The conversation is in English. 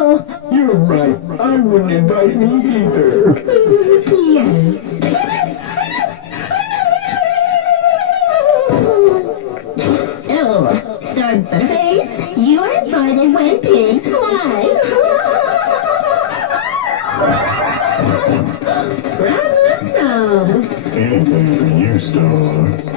You're right. I wouldn't invite me either. Yes. Oh, Star Butterface, you are invited when pigs fly. Problem solved. Anything for you, Star.